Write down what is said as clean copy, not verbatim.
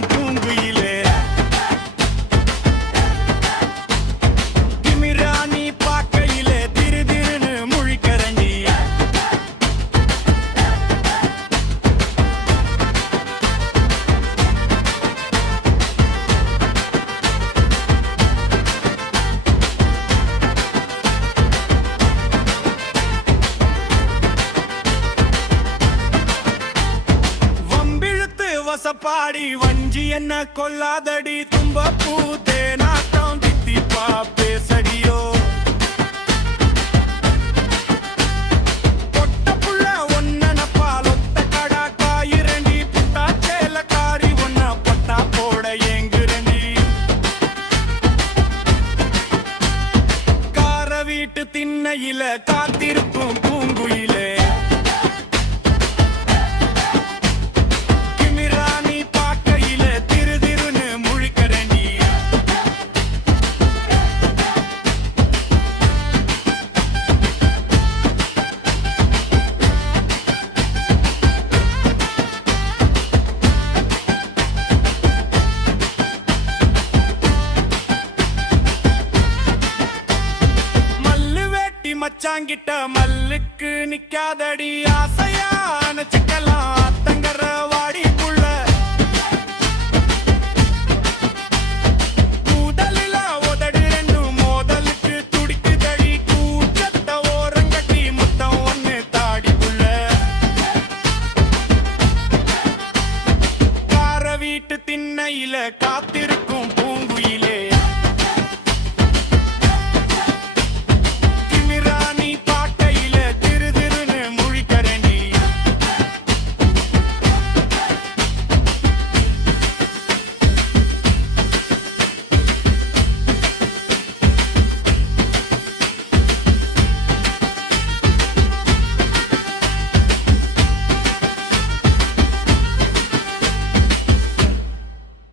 காத்திருக்கும் பூங்குயிலே திமிராணி பார்க்கையிலே திரு திருன்னு முழிக்கரண்டி வசப்பாடி வஞ்சி என்ன கொல்லாதடி தும்ப பூத்தே நாட்டம் தித்திப்பா பேசடியோ பொட்ட புள்ள ஒன்னனப்பால் ஒத்த கடா காயிரண்டி புட்டா சேல காரி ஒன்ன பட்டா போட ஏங்குரண்டி கார வீட்டு திண்ணையில காத்திருக்கும் பூங்குயிலே மச்சாங்கிட்ட மல்லுக்கு நிக்காதடி ஆசையான சிக்கலாம் அத்தங்கர வாடி புள்ள கூதலில உதடு ரெண்டு மோதலுக்கு துடிக்குதடி கூச்சத்த ஓரங்கட்டி முத்தம் ஒண்ணு தாடி புள்ள கார வீட்டு திண்ணையில காத்திருக்கும்